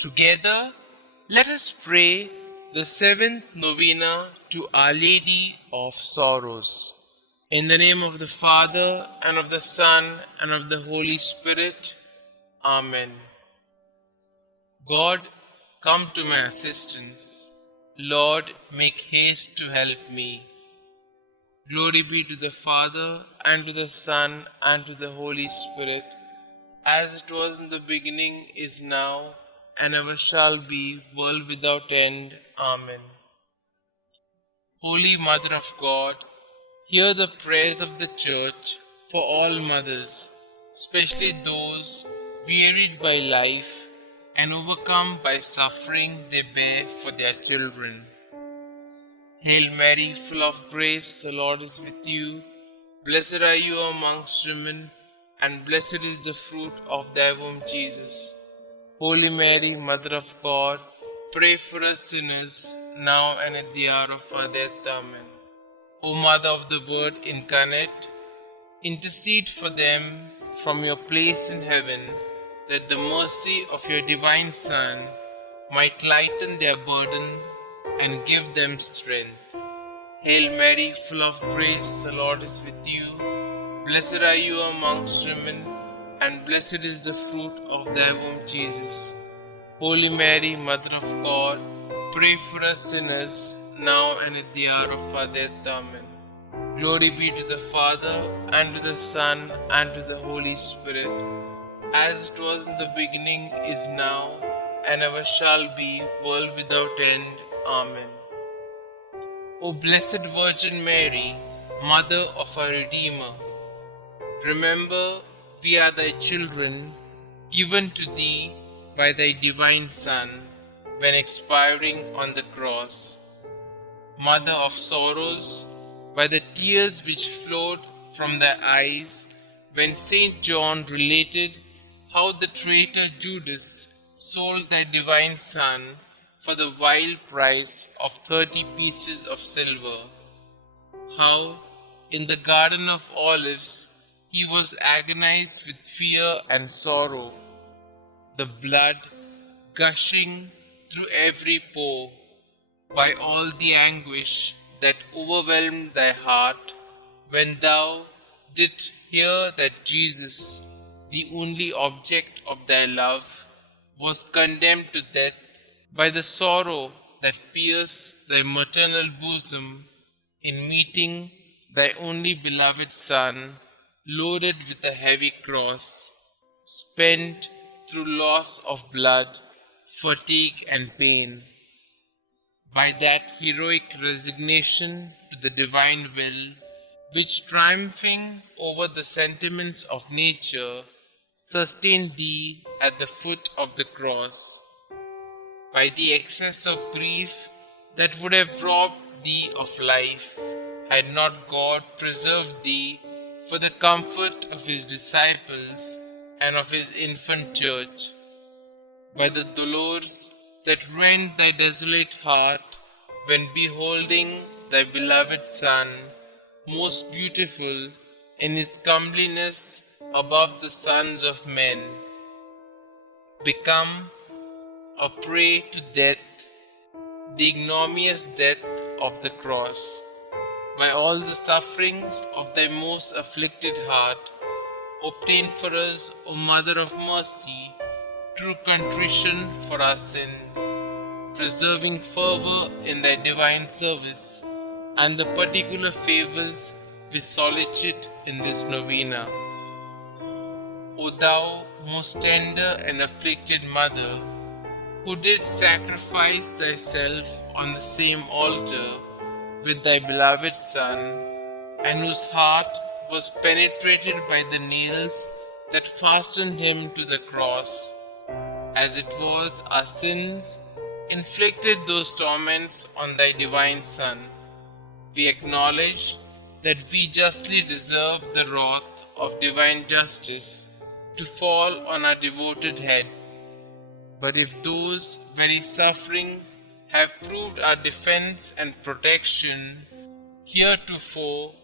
Together, let us pray the seventh novena to Our Lady of Sorrows. In the name of the Father, and of the Son, and of the Holy Spirit. Amen. God, come to my assistance. Lord, make haste to help me. Glory be to the Father, and to the Son, and to the Holy Spirit, as it was in the beginning, is now, and ever shall be, world without end. Amen. Holy Mother of God, hear the prayers of the Church for all mothers, especially those wearied by life and overcome by suffering they bear for their children. Hail Mary, full of grace, the Lord is with you. Blessed are you amongst women, and blessed is the fruit of thy womb, Jesus. Holy Mary, Mother of God, pray for us sinners, now and at the hour of our death. Amen. O Mother of the Word incarnate, intercede for them from your place in heaven, that the mercy of your divine Son might lighten their burden and give them strength. Hail Mary, full of grace, the Lord is with you. Blessed are you amongst women, and blessed is the fruit of thy womb, Jesus. Holy Mary, Mother of God, pray for us sinners, now and at the hour of our death. Amen. Glory be to the Father, and to the Son, and to the Holy Spirit, as it was in the beginning, is now, and ever shall be, world without end. Amen. O Blessed Virgin Mary, Mother of our Redeemer, remember we are thy children, given to thee by thy divine Son, when expiring on the cross. Mother of sorrows, by the tears which flowed from thy eyes, when Saint John related how the traitor Judas sold thy divine Son for the vile price of 30 pieces of silver, how in the Garden of Olives he was agonized with fear and sorrow, the blood gushing through every pore, by all the anguish that overwhelmed thy heart, when thou didst hear that Jesus, the only object of thy love, was condemned to death, by the sorrow that pierced thy maternal bosom in meeting thy only beloved Son, loaded with a heavy cross, spent through loss of blood, fatigue, and pain. By that heroic resignation to the divine will, which triumphing over the sentiments of nature, sustained thee at the foot of the cross. By the excess of grief that would have robbed thee of life, had not God preserved thee for the comfort of his disciples and of his infant church. By the dolors that rent thy desolate heart, when beholding thy beloved Son, most beautiful in his comeliness above the sons of men, become a prey to death, the ignominious death of the cross. By all the sufferings of thy most afflicted heart, obtain for us, O Mother of Mercy, true contrition for our sins, preserving fervor in thy divine service, and the particular favors we solicit in this novena. O thou most tender and afflicted Mother, who did sacrifice thyself on the same altar with thy beloved Son, and whose heart was penetrated by the nails that fastened him to the cross, as it was our sins inflicted those torments on thy divine Son, we acknowledge that we justly deserve the wrath of divine justice to fall on our devoted heads. But if those very sufferings have proved our defense and protection heretofore,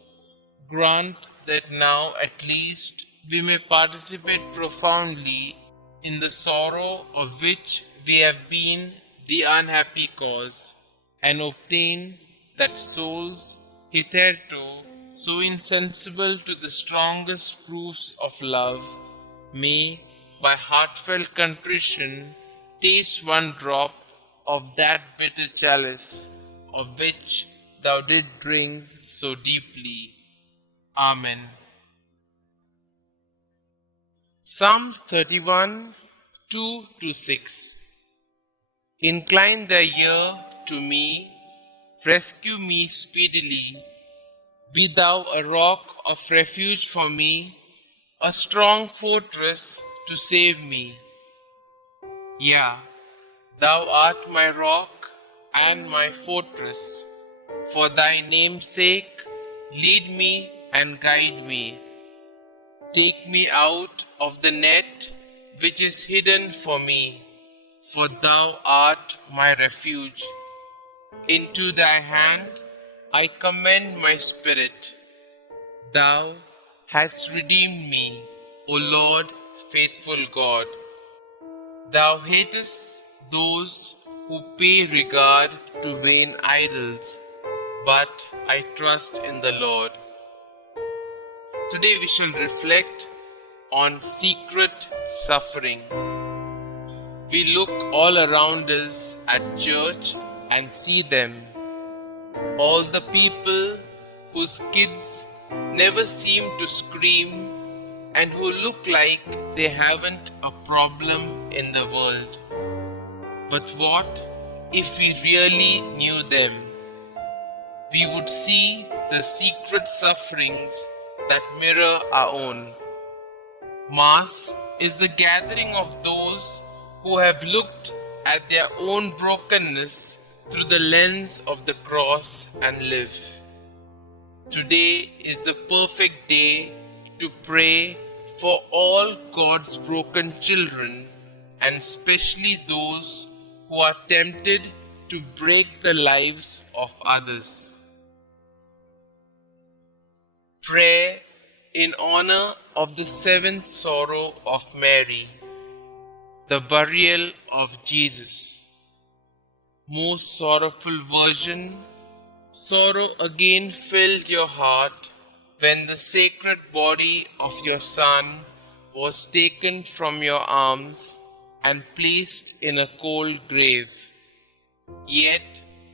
grant that now at least we may participate profoundly in the sorrow of which we have been the unhappy cause, and obtain that souls hitherto so insensible to the strongest proofs of love may, by heartfelt contrition, taste one drop of that bitter chalice of which thou didst drink so deeply. Amen. Psalms 31, 2 to 6. Incline thy ear to me, rescue me speedily. Be thou a rock of refuge for me, a strong fortress to save me. Yea, thou art my rock and my fortress. For thy name's sake, lead me and guide me. Take me out of the net which is hidden for me, for thou art my refuge. Into thy hand I commend my spirit. Thou hast redeemed me, O Lord, faithful God. Thou hatest those who pay regard to vain idols, but I trust in the Lord. Today we shall reflect on secret suffering. We look all around us at church and see them. All the people whose kids never seem to scream and who look like they haven't a problem in the world. But what if we really knew them? We would see the secret sufferings that mirror our own. Mass is the gathering of those who have looked at their own brokenness through the lens of the cross and live. Today is the perfect day to pray for all God's broken children, and especially those who are tempted to break the lives of others. Prayer in honor of the seventh sorrow of Mary, the burial of Jesus. Most sorrowful Virgin, sorrow again filled your heart when the sacred body of your Son was taken from your arms and placed in a cold grave. Yet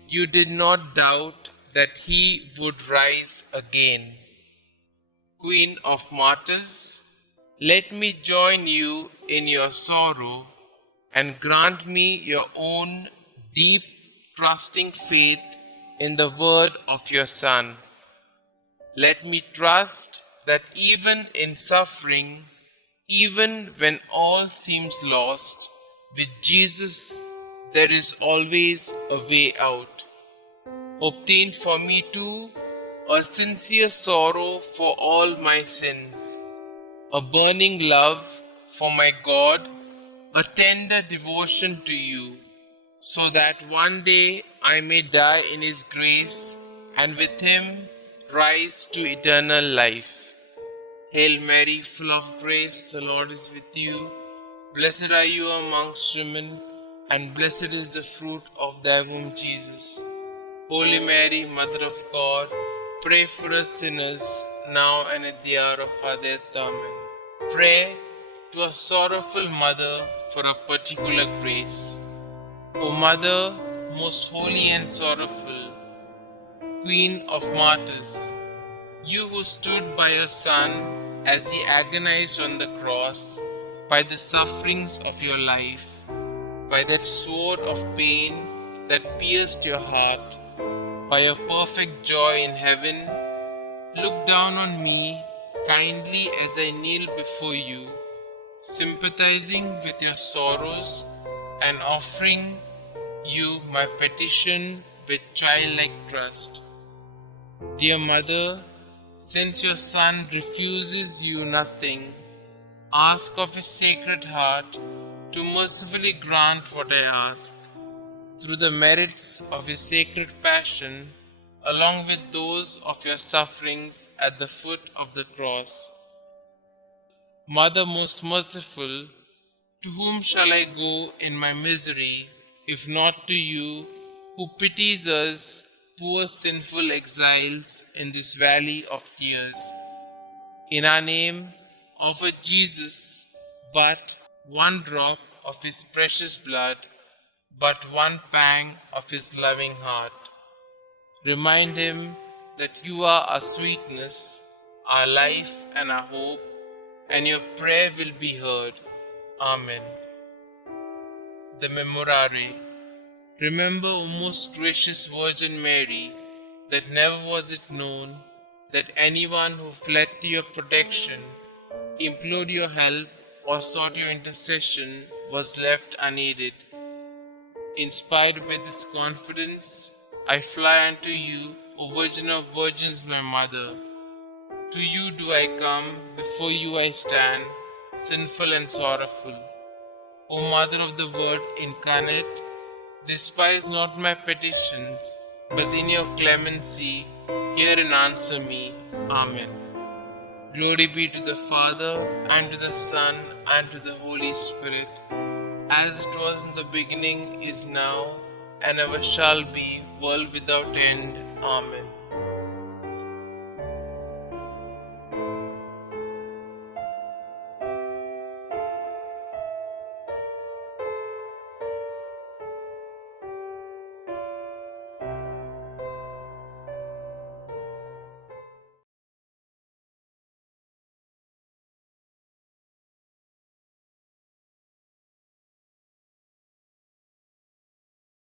you did not doubt that he would rise again. Queen of Martyrs, let me join you in your sorrow and grant me your own deep, trusting faith in the word of your Son. Let me trust that even in suffering, even when all seems lost, with Jesus there is always a way out. Obtain for me too a sincere sorrow for all my sins, a burning love for my God, a tender devotion to you, so that one day I may die in His grace and with Him rise to eternal life. Hail Mary, full of grace, the Lord is with you. Blessed are you amongst women, and blessed is the fruit of thy womb, Jesus. Holy Mary, Mother of God, pray for us sinners, now and at the hour of our death. Amen. Pray to a sorrowful mother for a particular grace. O Mother, most holy and sorrowful, Queen of Martyrs, you who stood by your Son as he agonized on the cross, by the sufferings of your life, by that sword of pain that pierced your heart, by your perfect joy in heaven, look down on me kindly as I kneel before you, sympathizing with your sorrows and offering you my petition with childlike trust. Dear Mother, since your Son refuses you nothing, ask of his sacred heart to mercifully grant what I ask. Through the merits of his sacred passion, along with those of your sufferings at the foot of the cross. Mother most merciful, To whom shall I go in my misery, if not to you, who pities us, poor sinful exiles in this valley of tears? In our name, offer Jesus but one drop of his precious blood, but one pang of his loving heart. Remind him that you are our sweetness, our life and our hope, and your prayer will be heard. Amen. The Memorare. Remember, O most gracious Virgin Mary, that never was it known that anyone who fled to your protection, implored your help, or sought your intercession was left unaided. Inspired by this confidence, I fly unto you, O Virgin of Virgins, my Mother. To you do I come, before you I stand, sinful and sorrowful. O Mother of the Word incarnate, despise not my petitions, but in your clemency hear and answer me. Amen. Glory be to the Father, and to the Son, and to the Holy Spirit, as it was in the beginning, is now, and ever shall be, world without end. Amen.